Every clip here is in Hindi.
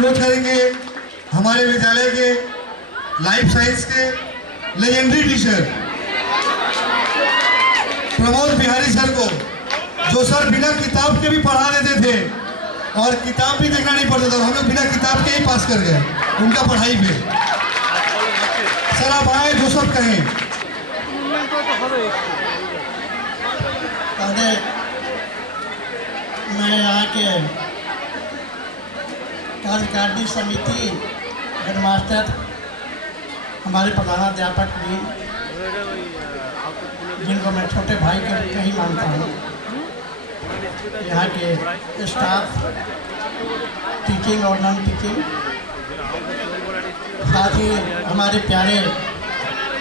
अनुरोध करेंगे हमारे विद्यालय के लाइफ साइंस के legendary teacher Pramod Bihari sir को, जो सर बिना किताब के भी पढ़ा देते थे और किताब भी देखना नहीं पड़ता था, हम लोग बिना किताब के ही पास कर गए उनका पढ़ाई पे। सर आप आए, जो सब कहें। मैं यहाँ के कार्यकारिणी समिति हेडमास्टर, हमारे प्रधानाध्यापक भी, जिनको मैं छोटे भाई के रूप में ही मानता हूँ, यहाँ के स्टाफ, टीचिंग और नॉन टीचिंग, साथ ही हमारे प्यारे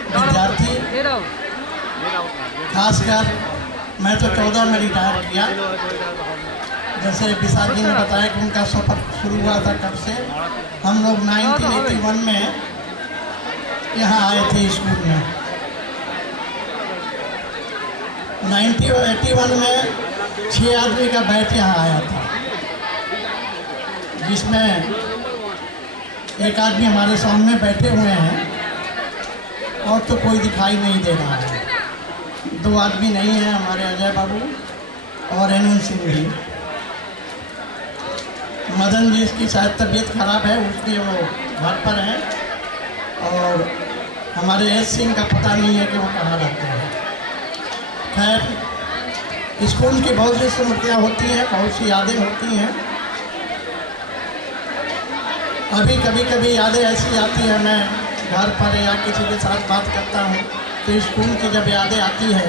विद्यार्थी, खासकर मैं तो 14 में रिटायर किया। जैसे विशाल जी ने बताया कि उनका सफ़र शुरू हुआ था कब से, हम लोग 1981 में यहाँ आए थे स्कूल में। 1981 में 6 आदमी का बैच यहाँ आया था, जिसमें एक आदमी हमारे सामने बैठे हुए हैं और तो कोई दिखाई नहीं दे रहा है। 2 आदमी नहीं हैं, हमारे अजय बाबू और एनएन सिंह जी। मदन जी की शायद तबीयत खराब है, उसलिए वो घर पर हैं, और हमारे एस सिंह का पता नहीं है कि वो कहाँ रहते हैं। खैर, स्कूल की बहुत सी स्मृतियाँ होती हैं, बहुत सी यादें होती हैं। अभी कभी यादें ऐसी आती हैं, मैं घर पर या किसी के साथ बात करता हूँ तो स्कूल की जब यादें आती है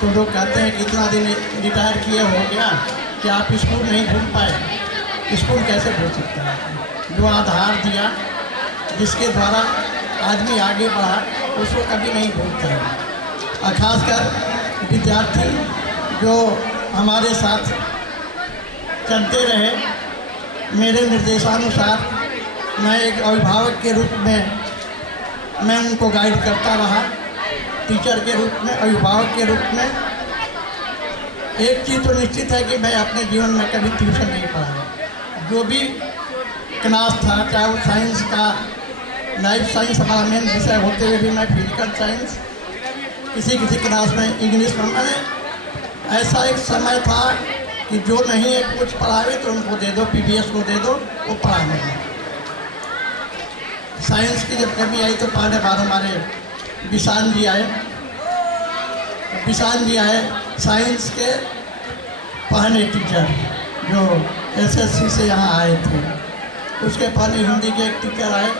तो लोग कहते हैं कि इतना दिन रिटायर किए हो गया कि आप स्कूल नहीं भूल पाए। स्कूल कैसे भूल सकता है? जो आधार दिया, जिसके द्वारा आदमी आगे बढ़ा, उसको कभी नहीं भूलता है। और ख़ासकर विद्यार्थी जो हमारे साथ चलते रहे, मेरे निर्देशानुसार मैं एक अभिभावक के रूप में मैं उनको गाइड करता रहा, टीचर के रूप में, अभिभावक के रूप में। एक चीज़ तो निश्चित है कि मैं अपने जीवन में कभी ट्यूशन नहीं पढ़ाया। जो भी क्लास था, चाहे वो साइंस का, लाइफ साइंस हमारा मेन विषय होते हुए भी मैं फिजिकल साइंस, किसी क्लास में इंग्लिश में, मैंने ऐसा एक समय था कि जो नहीं है कुछ पढ़ावे तो उनको दे दो, पीबीएस को दे दो, वो पढ़ाने में। साइंस की जब कमी आई तो पढ़ने बाद हमारे विशाल जी आए। विशाल जी आए साइंस के पढ़ने टीचर, जो एसएससी से यहाँ आए थे। उसके पहले हिंदी के एक टीचर आए,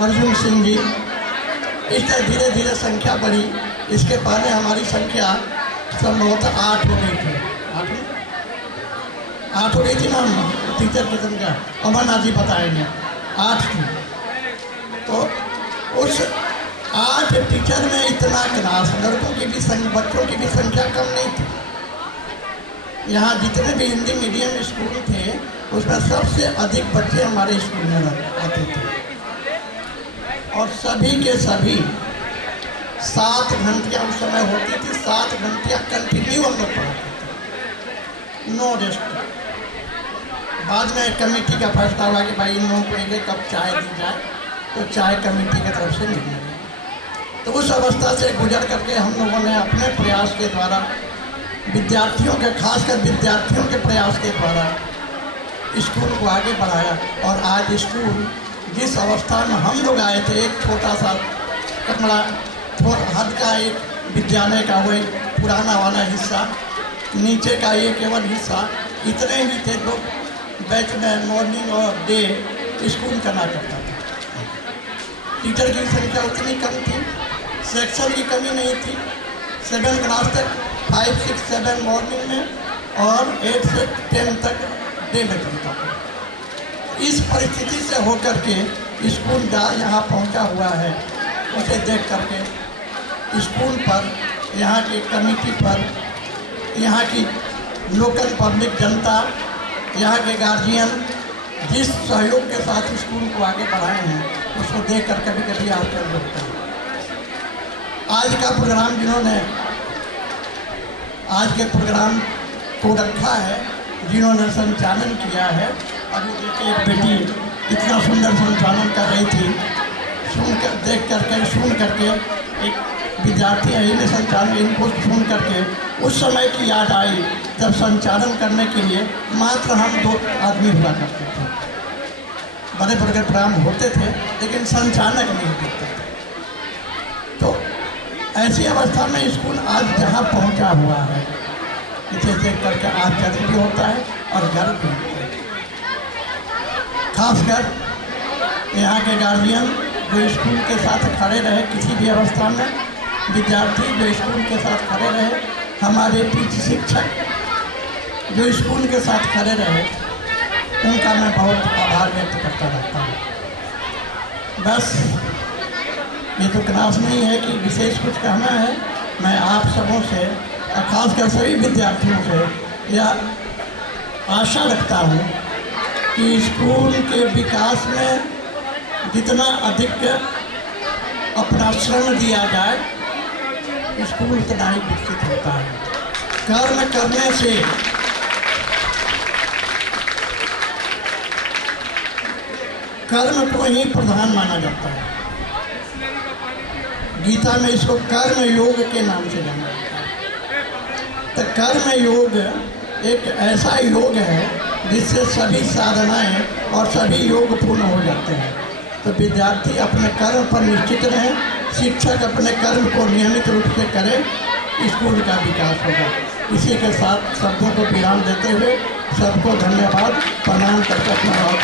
अर्जुन सिंह जी। इस तरह धीरे धीरे संख्या बढ़ी। इसके पहले हमारी संख्या संभवतः 8 हो गई थी। 8 हो गई थी ना टीचर की संख्या, अमरनाथ जी बताएंगे, 8 थी। तो उस 8 टीचर में इतना क्लास, लड़कों की भी बच्चों की भी संख्या कम नहीं थी। यहाँ जितने भी हिंदी मीडियम स्कूल थे, उसमें सबसे अधिक बच्चे हमारे स्कूल में आते थे। और सभी के सभी 7 घंटियाँ उस समय होती थी, 7 घंटियाँ कंटिन्यू हम लोग पढ़ाते थे, नो रेस्ट। बाद में कमेटी का फैसला हुआ कि भाई इन लोगों को एक कप चाय दी जाए, तो चाय कमेटी की तरफ से मिली। तो उस अवस्था से गुजर करके हम लोगों ने अपने प्रयास के द्वारा, विद्यार्थियों के, खासकर विद्यार्थियों के प्रयास के द्वारा स्कूल को आगे बढ़ाया। और आज स्कूल जिस अवस्था में हम लोग आए थे, एक छोटा सा कमरा, हद का एक विद्यालय का वही पुराना वाला हिस्सा, नीचे का ये केवल हिस्सा, इतने ही थे लोग। बैच में मॉर्निंग और डे स्कूल करना करता था। टीचर की संख्या उतनी कम थी, सेक्शन की कमी नहीं थी। 7 क्लास तक 5, 6, 7 मॉर्निंग में और 8 से 10 तक डे में चलता था। इस परिस्थिति से होकर के स्कूल यहाँ पहुँचा हुआ है, उसे देख करके स्कूल पर, यहाँ की कमेटी पर, यहाँ की लोकल पब्लिक जनता, यहाँ के गार्जियन जिस सहयोग के साथ स्कूल को आगे बढ़ाए हैं, उसको देख कर कभी कभी आश्चर्य होता है। आज का प्रोग्राम जिन्होंने आज के प्रोग्राम को रखा है, जिन्होंने संचालन किया है, अभी देखिए एक बेटी इतना सुंदर संचालन कर रही थी, सुनकर देख करके सुन करके एक विद्यार्थी है इन्हें संचालन इनको सुन करके उस समय की याद आई जब संचालन करने के लिए मात्र हम 2 आदमी हुआ करते थे। बड़े बड़े प्रोग्राम होते थे लेकिन संचालक नहीं होते थे। तो ऐसी अवस्था में स्कूल आज जहाँ पहुँचा हुआ है इसे देख करके आज गर्व भी होता है और गर्व भी होता है। खासकर यहाँ के गार्जियन जो स्कूल के साथ खड़े रहे किसी भी अवस्था में, विद्यार्थी जो स्कूल के साथ खड़े रहे, हमारे पीछे शिक्षक जो स्कूल के साथ खड़े रहे, उनका मैं बहुत आभार व्यक्त करता रहता हूँ। बस ये तो क्लास नहीं है कि विशेष कुछ कहना है। मैं आप सबों से और खासकर सभी विद्यार्थियों से यह आशा रखता हूँ कि स्कूल के विकास में जितना अधिक अपना श्रम दिया जाए, स्कूल उतना ही विकसित होता है। कर्म करने से कर्म को ही प्रधान माना जाता है। गीता में इसको कर्म योग के नाम से जाना जाता है। तो कर्म योग एक ऐसा योग है जिससे सभी साधनाएं और सभी योग पूर्ण हो जाते हैं। तो विद्यार्थी अपने कर्म पर निश्चित रहें, शिक्षक अपने कर्म को नियमित रूप से करें, स्कूल का विकास होगा। इसी के साथ शब्दों को विराम देते हुए सबको धन्यवाद प्रणाम करके अपना बहुत